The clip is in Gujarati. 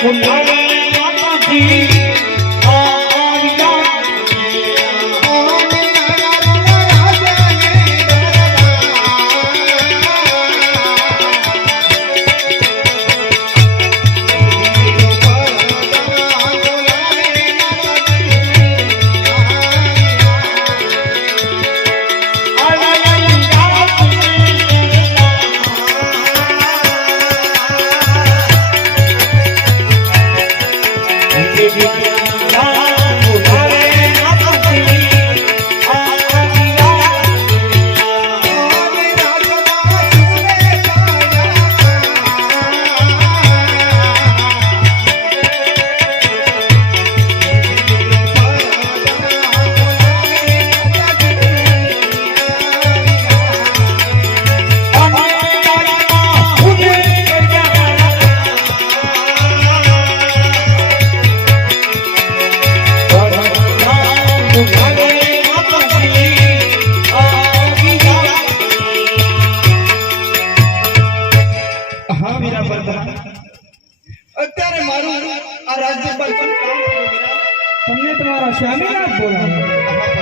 હા અત્યારે મારું આ રાજ્ય. તમને તમારા સ્વામીનાથ